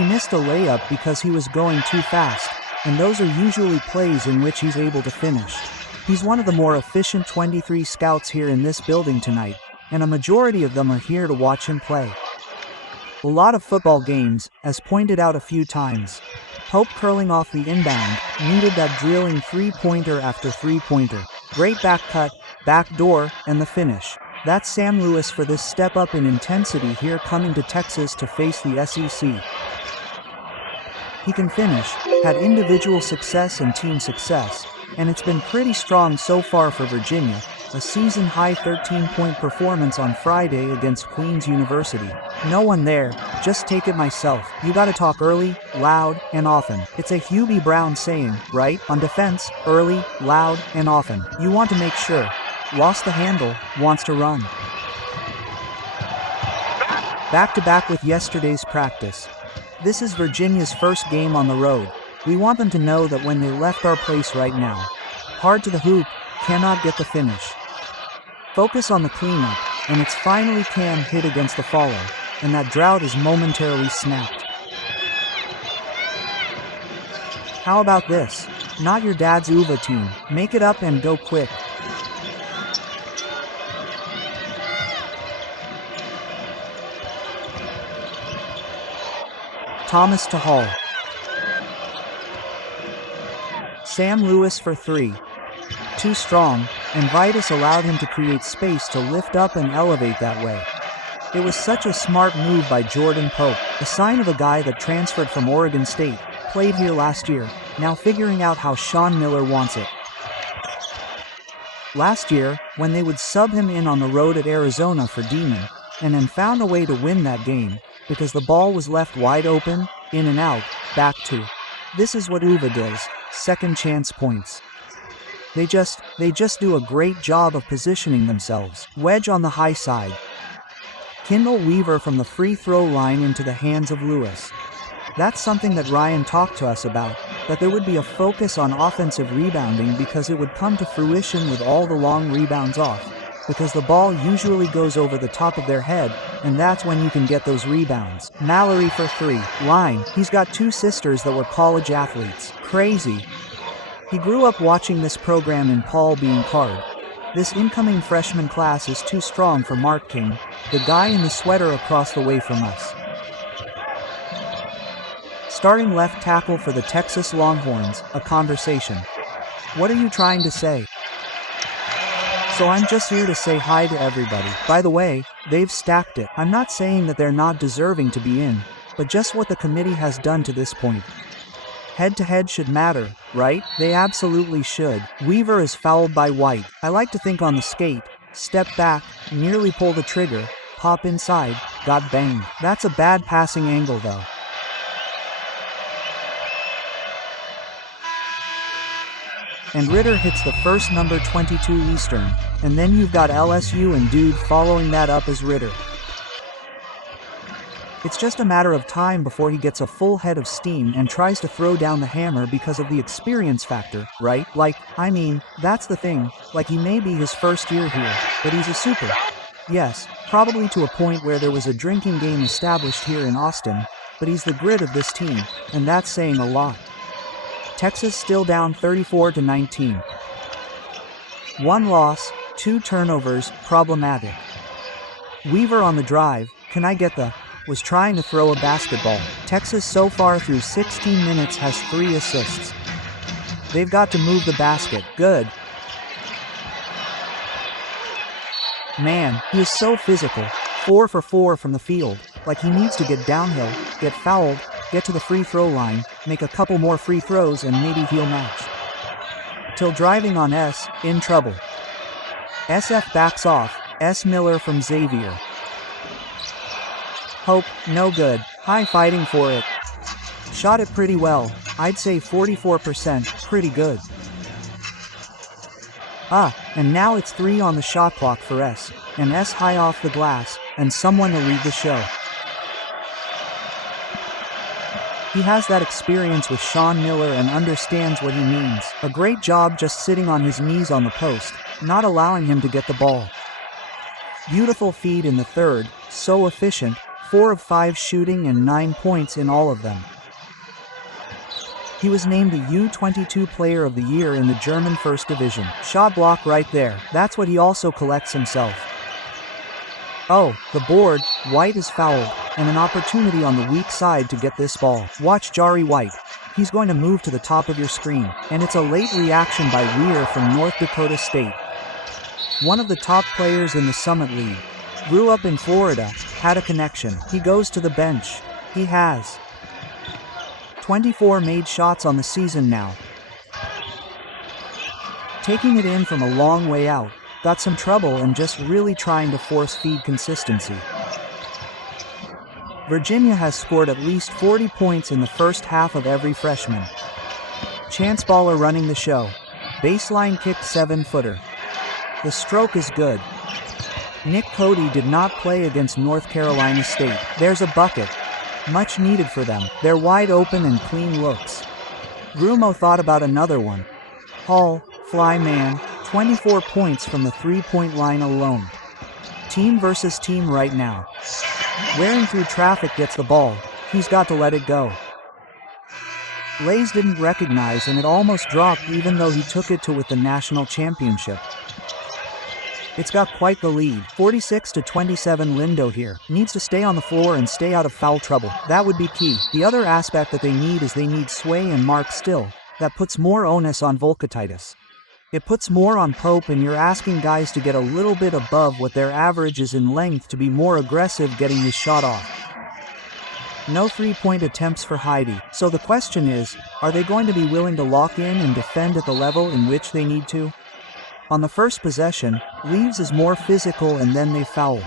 He missed a layup because he was going too fast, and those are usually plays in which he's able to finish. He's one of the more efficient 23 scouts here in this building tonight, and a majority of them are here to watch him play. A lot of football games, as pointed out a few times. Pope curling off the inbound, needed that drilling three-pointer after three-pointer. Great back cut, back door, and the finish. That's Sam Lewis for this step up in intensity here coming to Texas to face the SEC. He can finish, had individual success and team success, and it's been pretty strong so far for Virginia. A season-high 13-point performance on Friday against Queen's University. No one there, just take it myself. You gotta talk early, loud, and often. It's a Hubie Brown saying, right? On defense, early, loud, and often. You want to make sure. Lost the handle, wants to run. Back-to-back with yesterday's practice. This is Virginia's first game on the road. We want them to know that when they left our place right now. Hard to the hoop, cannot get the finish. Focus on the cleanup, and it's finally Cam hit against the follow, and that drought is momentarily snapped. How about this? Not your dad's UVA team. Make it up and go quick. Thomas to Hall. Sam Lewis for three. Too strong, and Vitus allowed him to create space to lift up and elevate that way. It was such a smart move by Jordan Pope, a sign of a guy that transferred from Oregon State, played here last year, now figuring out how Sean Miller wants it. Last year, when they would sub him in on the road at Arizona for Demon, and then found a way to win that game, because the ball was left wide open, in and out, back to. This is what UVA does, second chance points. They just do a great job of positioning themselves. Wedge on the high side. Kendall Weaver from the free throw line into the hands of Lewis. That's something that Ryan talked to us about, that there would be a focus on offensive rebounding because it would come to fruition with all the long rebounds off, because the ball usually goes over the top of their head, and that's when you can get those rebounds. Mallory for three. Line. He's got two sisters that were college athletes. Crazy. He grew up watching this program in Paul being Card. This incoming freshman class is too strong for Mark King, the guy in the sweater across the way from us. Starting left tackle for the Texas Longhorns, a conversation. What are you trying to say? So I'm just here to say hi to everybody. By the way, they've stacked it. I'm not saying that they're not deserving to be in, but just what the committee has done to this point. Head-to-head should matter, right? They absolutely should. Weaver is fouled by White. I like to think on the skate, step back, nearly pull the trigger, pop inside, got banged. That's a bad passing angle though. And Ritter hits the first number 22 Eastern, and then you've got LSU and Dude following that up as Ritter. It's just a matter of time before he gets a full head of steam and tries to throw down the hammer because of the experience factor, right? I mean, that's the thing, he may be his first year here, but he's a super. Yes, probably to a point where there was a drinking game established here in Austin, but he's the grit of this team, and that's saying a lot. Texas still down 34-19. One loss, 2 turnovers, problematic. Weaver on the drive, can I get the... was trying to throw a basketball. Texas so far through 16 minutes has 3 assists. They've got to move the basket. Good. Man, he is so physical. 4 for 4 from the field. He needs to get downhill, get fouled, get to the free throw line, make a couple more free throws and maybe he'll match. Till driving on S, in trouble. SF backs off, S. Miller from Xavier. Hope, no good. High fighting for it. Shot it pretty well, I'd say 44%, pretty good. And now it's 3 on the shot clock for S, and S high off the glass, and someone to lead the show. He has that experience with Sean Miller and understands what he means. A great job just sitting on his knees on the post, not allowing him to get the ball. Beautiful feed in the third, so efficient, 4 of 5 shooting and 9 points in all of them. He was named the U22 Player of the Year in the German First Division. Shot block right there. That's what he also collects himself. Oh, the board. White is fouled, and an opportunity on the weak side to get this ball. Watch Jari White. He's going to move to the top of your screen, and it's a late reaction by Weir from North Dakota State. One of the top players in the Summit League. Grew up in Florida, had a connection. He goes to the bench. He has 24 made shots on the season now. Taking it in from a long way out, got some trouble and just really trying to force feed consistency. Virginia has scored at least 40 points in the first half of every freshman. Chance baller running the show. Baseline kick 7-footer. The stroke is good. Nick Cody did not play against North Carolina State. There's a bucket. Much needed for them. They're wide open and clean looks. Grumo thought about another one. Hall, fly man, 24 points from the three-point line alone. Team versus team right now. Wearing through traffic gets the ball. He's got to let it go. Lays didn't recognize and it almost dropped even though he took it to with the national championship. It's got quite the lead. 46-27 Lindo here. Needs to stay on the floor and stay out of foul trouble. That would be key. The other aspect that they need is they need Sway and Mark Still. That puts more onus on Volkatitis. It puts more on Pope and you're asking guys to get a little bit above what their average is in length to be more aggressive getting his shot off. No three-point attempts for Heidi. So the question is, are they going to be willing to lock in and defend at the level in which they need to? On the first possession, Leaves is more physical and then they foul.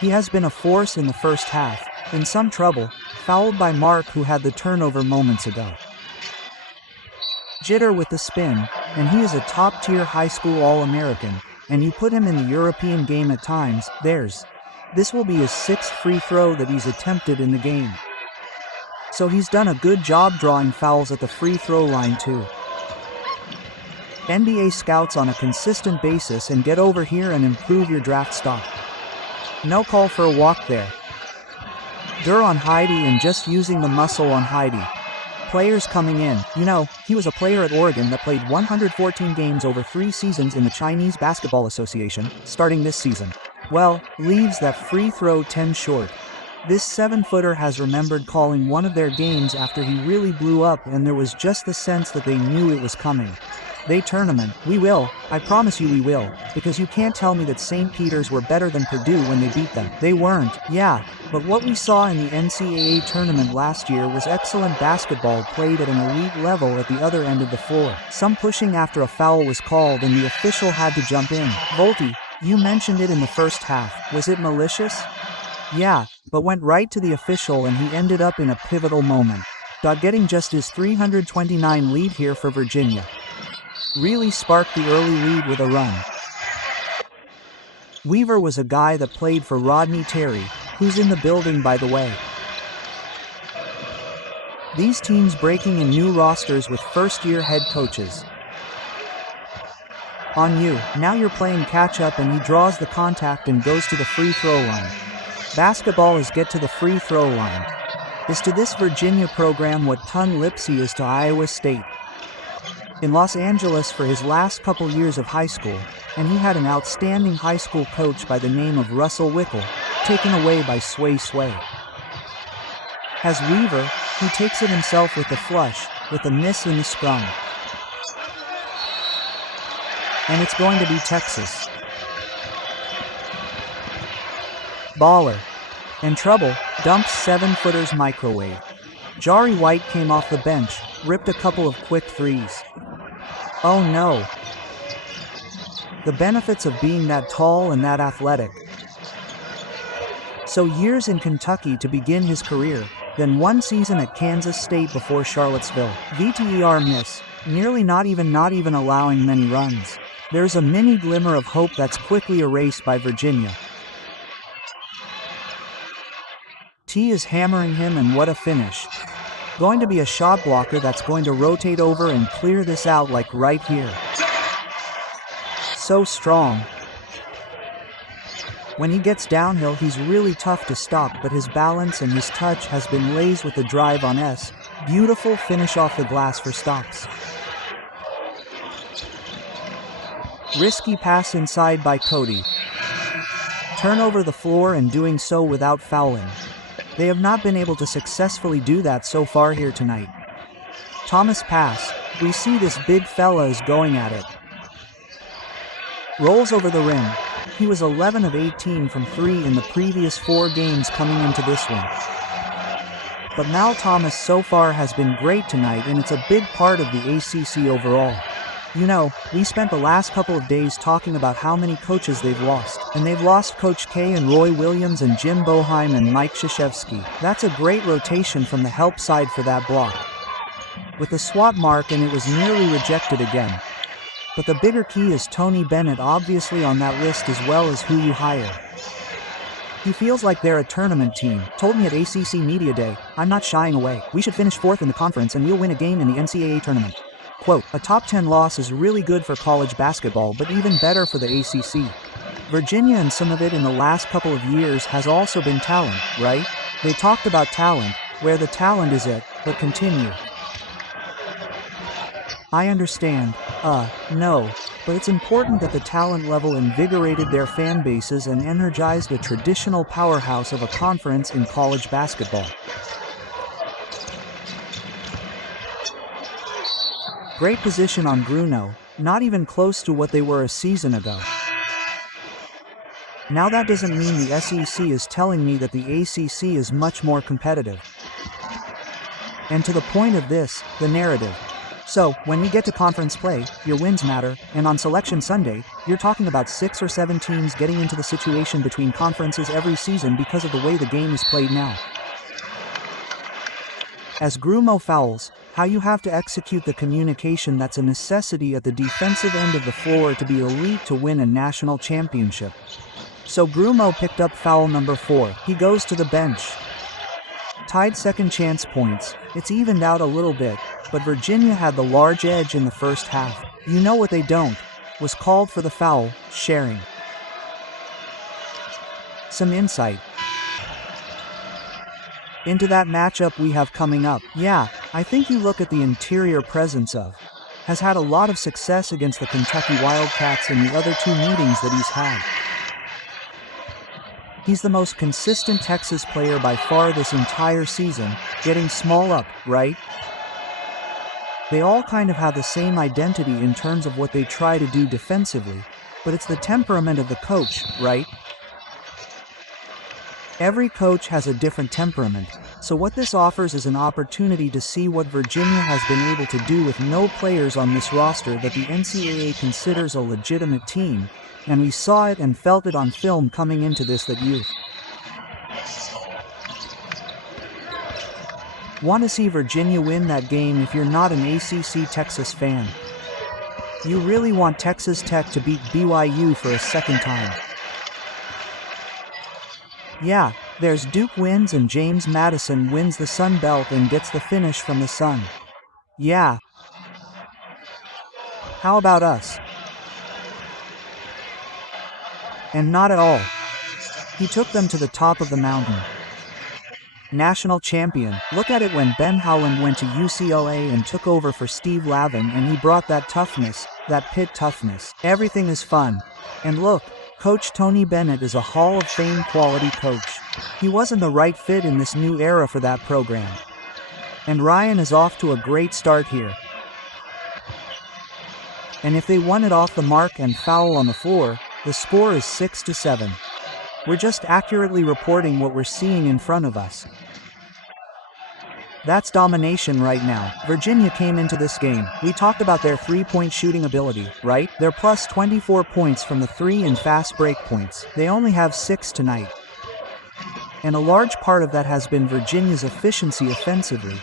He has been a force in the first half, in some trouble, fouled by Mark who had the turnover moments ago. Jitter with the spin, and he is a top-tier high school All-American, and you put him in the European game at times, this will be his 6th free throw that he's attempted in the game. So he's done a good job drawing fouls at the free throw line too. NBA scouts on a consistent basis and get over here and improve your draft stock. No call for a walk there. Dur on Heidi and just using the muscle on Heidi. Players coming in. You know, he was a player at Oregon that played 114 games over 3 seasons in the Chinese Basketball Association, starting this season. Well, leaves that free throw 10 short. This 7-footer has remembered calling one of their games after he really blew up and there was just the sense that they knew it was coming. They tournament, we will, I promise you we will, because you can't tell me that St. Peter's were better than Purdue when they beat them. They weren't, yeah, but what we saw in the NCAA tournament last year was excellent basketball played at an elite level at the other end of the floor. Some pushing after a foul was called and the official had to jump in. Volti, you mentioned it in the first half, was it malicious? Yeah, but went right to the official and he ended up in a pivotal moment. Getting just his 329 lead here for Virginia. Really sparked the early lead with a run. Weaver was a guy that played for Rodney Terry, who's in the building by the way. These teams breaking in new rosters with first-year head coaches. On you, now you're playing catch-up and he draws the contact and goes to the free throw line. Basketball is get to the free throw line. Is to this Virginia program what Tun Lipsey is to Iowa State. In Los Angeles for his last couple years of high school, and he had an outstanding high school coach by the name of Russell Wickle, taken away by Sway Sway. Has Weaver, he takes it himself with the flush, with a miss in the scrum. And it's going to be Texas. Baller. In trouble, dumps 7-footers microwave. Jari White came off the bench, ripped a couple of quick threes. Oh no. The benefits of being that tall and that athletic. So years in Kentucky to begin his career, then 1 season at Kansas State before Charlottesville. VTER miss, nearly not even allowing many runs. There's a mini glimmer of hope that's quickly erased by Virginia. T is hammering him and what a finish. Going to be a shot blocker that's going to rotate over and clear this out like right here. So strong. When he gets downhill, he's really tough to stop, but his balance and his touch has been laced with the drive on S. Beautiful finish off the glass for stops. Risky pass inside by Cody. Turn over the floor and doing so without fouling. They have not been able to successfully do that so far here tonight. Thomas pass. We see this big fella is going at it. Rolls over the rim. He was 11 of 18 from 3 in the previous 4 games coming into this one. But Mal Thomas so far has been great tonight, and it's a big part of the ACC overall. You know, we spent the last couple of days talking about how many coaches they've lost, and they've lost Coach K and Roy Williams and Jim Boeheim and Mike Krzyzewski. That's a great rotation from the help side for that block. With a swat mark, and it was nearly rejected again. But the bigger key is Tony Bennett obviously on that list, as well as who you hire. He feels like they're a tournament team. Told me at ACC Media Day, "I'm not shying away. We should finish 4th in the conference and we'll win a game in the NCAA tournament." Quote, a top 10 loss is really good for college basketball, but even better for the ACC. Virginia, and some of it in the last couple of years, has also been talent, right? They talked about talent, where the talent is at, but continue. I understand, no, but it's important that the talent level invigorated their fan bases and energized a traditional powerhouse of a conference in college basketball. Great position on Bruno, not even close to what they were a season ago. Now that doesn't mean the SEC is telling me that the ACC is much more competitive. And to the point of this, the narrative. So, when we get to conference play, your wins matter, and on Selection Sunday, you're talking about 6 or 7 teams getting into the situation between conferences every season because of the way the game is played now. As Grumo fouls, how you have to execute the communication that's a necessity at the defensive end of the floor to be elite to win a national championship. So Grumo picked up foul number 4. He goes to the bench. Tied second chance points. It's evened out a little bit, but Virginia had the large edge in the first half. You know what they don't? Was called for the foul, sharing. Some insight into that matchup we have coming up. Yeah, I think you look at the interior presence of. Has had a lot of success against the Kentucky Wildcats in the other 2 meetings that he's had. He's the most consistent Texas player by far this entire season, getting small up, right? They all kind of have the same identity in terms of what they try to do defensively, but it's the temperament of the coach, right? Every coach has a different temperament, so what this offers is an opportunity to see what Virginia has been able to do with no players on this roster that the NCAA considers a legitimate team, and we saw it and felt it on film coming into this that you want to see Virginia win that game if you're not an ACC Texas fan. You really want Texas Tech to beat BYU for a second time. Yeah, there's Duke wins and James Madison wins the Sun Belt and gets the finish from the Sun. Yeah. How about us? And not at all. He took them to the top of the mountain. National champion. Look at it when Ben Howland went to UCLA and took over for Steve Lavin, and he brought that toughness, that Pitt toughness. Everything is fun. And look, Coach Tony Bennett is a Hall of Fame quality coach. He wasn't the right fit in this new era for that program. And Ryan is off to a great start here. And if they won it off the mark and foul on the floor, the score is 6-7. We're just accurately reporting what we're seeing in front of us. That's domination right now. Virginia came into this game. We talked about their 3-point shooting ability, right? They're plus 24 points from the 3 in fast break points. They only have 6 tonight. And a large part of that has been Virginia's efficiency offensively.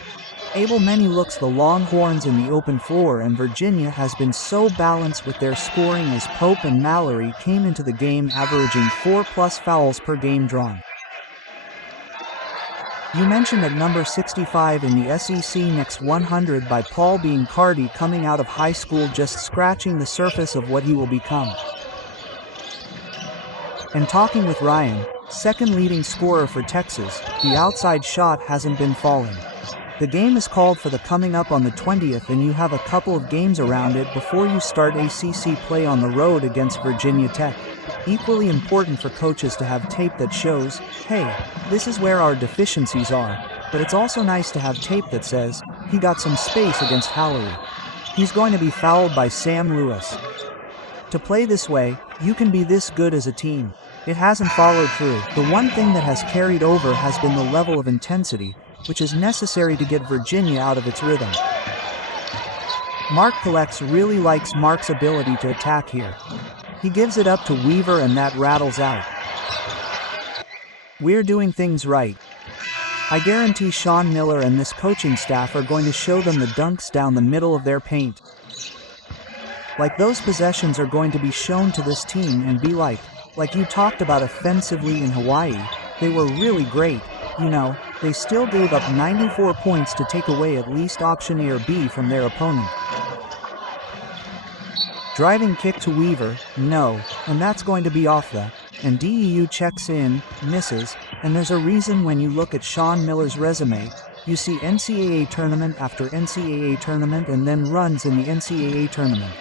Able many looks the Longhorns in the open floor, and Virginia has been so balanced with their scoring as Pope and Mallory came into the game averaging 4+ fouls per game drawn. You mentioned at number 65 in the SEC Next 100 by Paul Biancardi coming out of high school, just scratching the surface of what he will become. And talking with Ryan, second leading scorer for Texas, the outside shot hasn't been falling. The game is called for the coming up on the 20th, and you have a couple of games around it before you start ACC play on the road against Virginia Tech. Equally important for coaches to have tape that shows, hey, this is where our deficiencies are, but it's also nice to have tape that says, he got some space against Hallery. He's going to be fouled by Sam Lewis. To play this way, you can be this good as a team. It hasn't followed through. The one thing that has carried over has been the level of intensity, which is necessary to get Virginia out of its rhythm. Mark Collex really likes Mark's ability to attack here. He gives it up to Weaver and that rattles out. We're doing things right. I guarantee Sean Miller and this coaching staff are going to show them the dunks down the middle of their paint. Like those possessions are going to be shown to this team and be like you talked about offensively in Hawaii, they were really great. You know, they still gave up 94 points to take away at least option A or B from their opponent. Driving kick to Weaver, no, and that's going to be off the, and DEU checks in, misses, and there's a reason when you look at Sean Miller's resume, you see NCAA tournament after NCAA tournament and then runs in the NCAA tournament.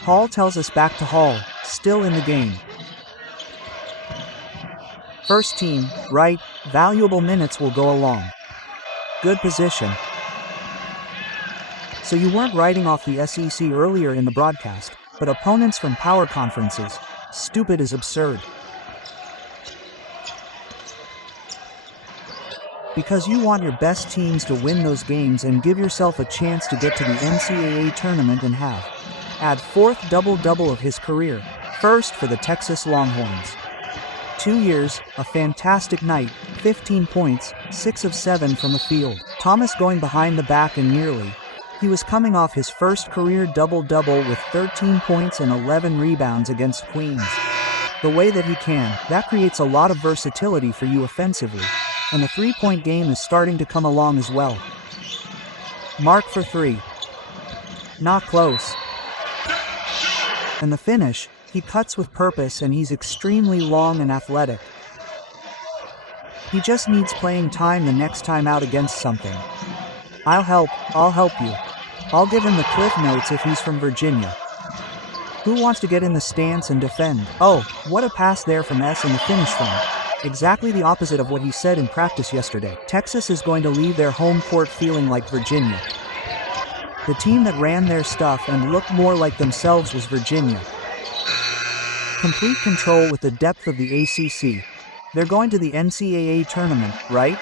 Hall tells us back to Hall, still in the game. First team, right, valuable minutes will go along. Good position. So you weren't writing off the SEC earlier in the broadcast, but opponents from power conferences. Stupid is absurd. Because you want your best teams to win those games and give yourself a chance to get to the NCAA tournament and add fourth double-double of his career, first for the Texas Longhorns. 2 years, a fantastic night, 15 points, 6 of 7 from the field. Thomas going behind the back and nearly. He was coming off his first career double-double with 13 points and 11 rebounds against Queens. The way that he can, that creates a lot of versatility for you offensively. And the three-point game is starting to come along as well. Mark for three. Not close. And the finish, he cuts with purpose and he's extremely long and athletic. He just needs playing time the next time out against something. I'll help you. I'll give him the cliff notes if he's from Virginia. Who wants to get in the stance and defend? Oh, what a pass there from S in the finish from. Exactly the opposite of what he said in practice yesterday. Texas is going to leave their home court feeling like Virginia. The team that ran their stuff and looked more like themselves was Virginia. Complete control with the depth of the ACC. They're going to the NCAA tournament, right?